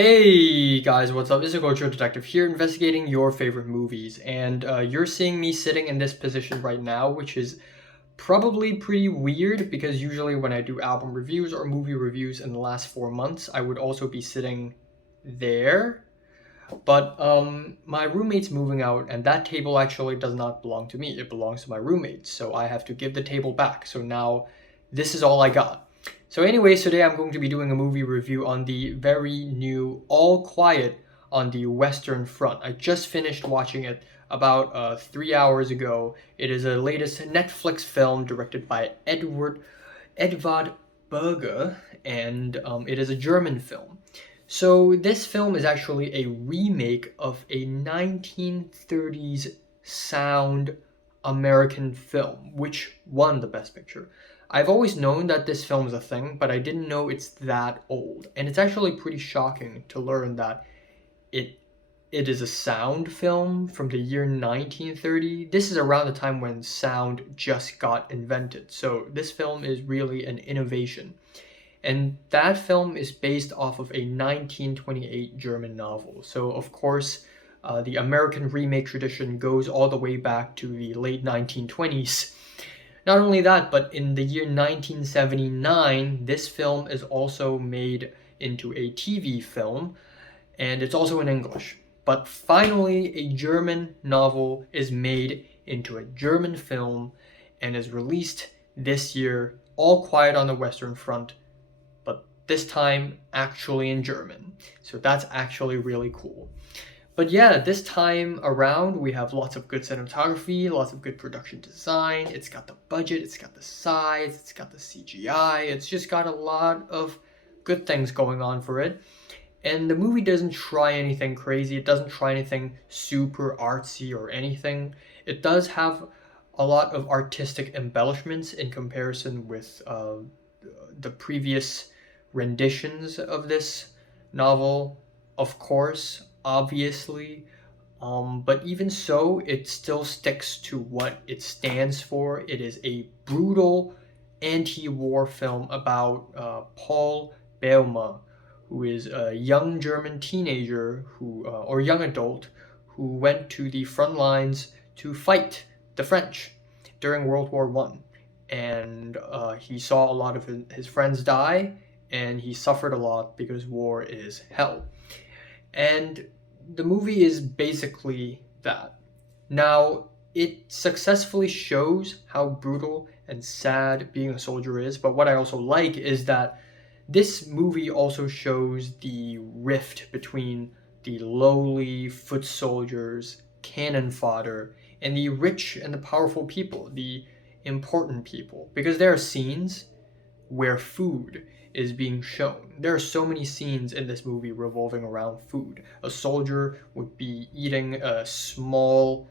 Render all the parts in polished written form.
Hey guys, what's up? It's a Cultural Detective here, investigating your favorite movies, and you're seeing me sitting in this position right now, which is probably pretty weird because usually when I do album reviews or movie reviews in the last 4 months, I would also be sitting there. But my roommate's moving out, and that table actually does not belong to me. It belongs to my roommate, so I have to give the table back. So now this is all I got. So anyways, today I'm going to be doing a movie review on the very new All Quiet on the Western Front. I just finished watching it about 3 hours ago. It is a latest Netflix film directed by Edvard Berger, and it is a German film. So this film is actually a remake of a 1930s sound American film, which won the Best Picture. I've always known that this film is a thing, but I didn't know it's that old. And it's actually pretty shocking to learn that it it is a sound film from the year 1930. This is around the time when sound just got invented. So this film is really an innovation. And that film is based off of a 1928 German novel. So, of course, the American remake tradition goes all the way back to the late 1920s. Not only that, but in the year 1979, this film is also made into a TV film, and it's also in English. But finally, a German novel is made into a German film and is released this year, All Quiet on the Western Front, but this time actually in German. So that's actually really cool. But yeah, this time around we have lots of good cinematography, lots of good production design. It's got the budget, it's got the size, it's got the CGI. It's just got a lot of good things going on for it. And the movie doesn't try anything crazy. It doesn't try anything super artsy or anything. It does have a lot of artistic embellishments in comparison with the previous renditions of this novel, of course, obviously. But even so, it still sticks to what it stands for. It is a brutal anti-war film about Paul Belma, who is a young German teenager or young adult who went to the front lines to fight the French during World War One, and he saw a lot of his friends die, and he suffered a lot because war is hell. And the movie is basically that. Now, it successfully shows how brutal and sad being a soldier is, but what I also like is that this movie also shows the rift between the lowly foot soldiers, cannon fodder, and the rich and the powerful people, the important people. Because there are scenes where food is being shown. There are so many scenes in this movie revolving around food. A soldier would be eating a small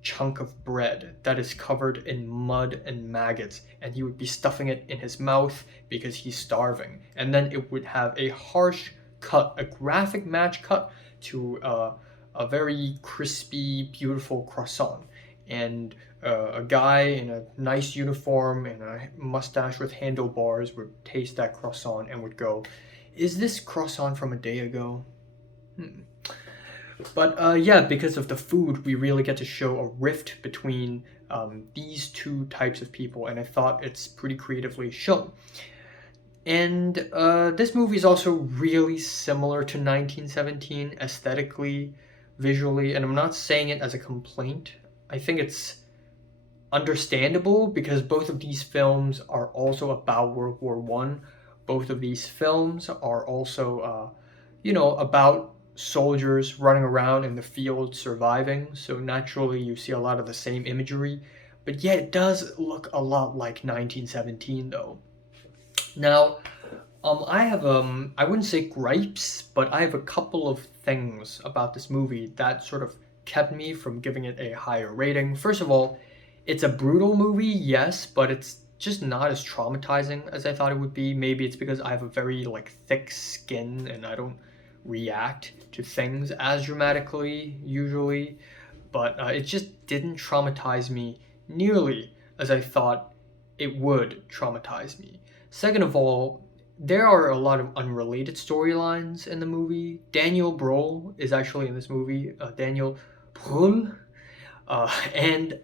chunk of bread that is covered in mud and maggots, and he would be stuffing it in his mouth because he's starving. And then it would have a harsh cut, a graphic match cut to a very crispy, beautiful croissant. And a guy in a nice uniform and a mustache with handlebars would taste that croissant and would go, "Is this croissant from a day ago?" Hmm. But yeah, because of the food, we really get to show a rift between these two types of people, and I thought it's pretty creatively shown. And this movie is also really similar to 1917 aesthetically, visually, and I'm not saying it as a complaint. I think it's understandable because both of these films are also about World War One. Both of these films are also, about soldiers running around in the field surviving. So naturally, you see a lot of the same imagery, but yet it does look a lot like 1917, though. Now, I wouldn't say gripes, but I have a couple of things about this movie that sort of kept me from giving it a higher rating. First of all, it's a brutal movie, yes, but it's just not as traumatizing as I thought it would be. Maybe it's because I have a very like thick skin and I don't react to things as dramatically usually, but it just didn't traumatize me nearly as I thought it would traumatize me. Second of all, there are a lot of unrelated storylines in the movie. Daniel Brühl is actually in this movie. Daniel Brühl, and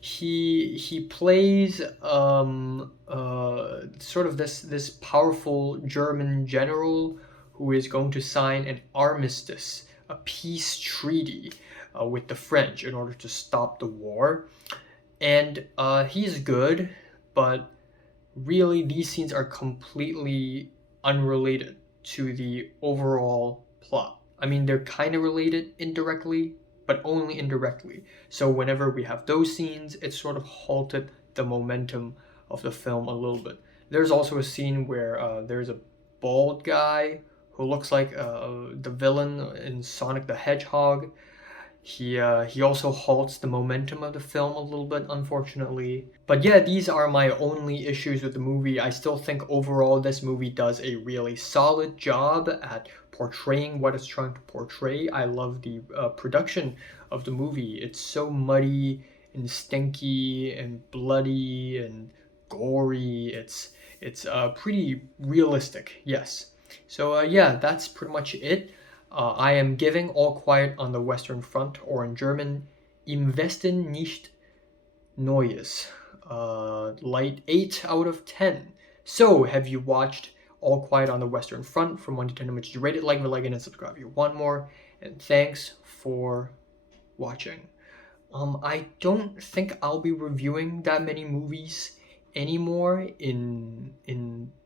he plays sort of this powerful German general who is going to sign an armistice, a peace treaty with the French in order to stop the war. And he's good, but really these scenes are completely unrelated to the overall plot. I mean, they're kind of related indirectly, but only indirectly. So whenever we have those scenes, it sort of halted the momentum of the film a little bit. There's also a scene where there's a bald guy who looks like the villain in Sonic the Hedgehog. He also halts the momentum of the film a little bit, unfortunately. But yeah, these are my only issues with the movie. I still think overall this movie does a really solid job at portraying what it's trying to portray. I love the production of the movie. It's so muddy and stinky and bloody and gory. It's pretty realistic, yes. So yeah, that's pretty much it. I am giving All Quiet on the Western Front, or in German, Im Westen nicht Neues, light 8 out of 10. So, have you watched All Quiet on the Western Front? From 1 to 10, which is rated? Like, and subscribe if you want more. And thanks for watching. I don't think I'll be reviewing that many movies anymore in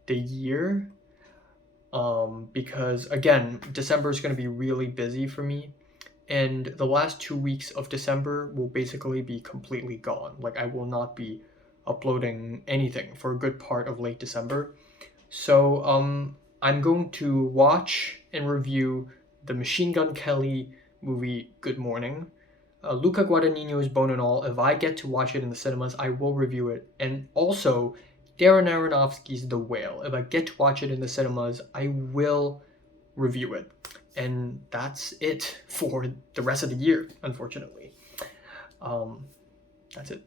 the year. Because again, December is going to be really busy for me, and the last 2 weeks of December will basically be completely gone. Like, I will not be uploading anything for a good part of late December. So I'm going to watch and review the Machine Gun Kelly movie Good Morning. Luca Guadagnino's Bone and All. If I get to watch it in the cinemas, I will review it. And also Darren Aronofsky's The Whale. If I get to watch it in the cinemas, I will review it. And that's it for the rest of the year, unfortunately. That's it.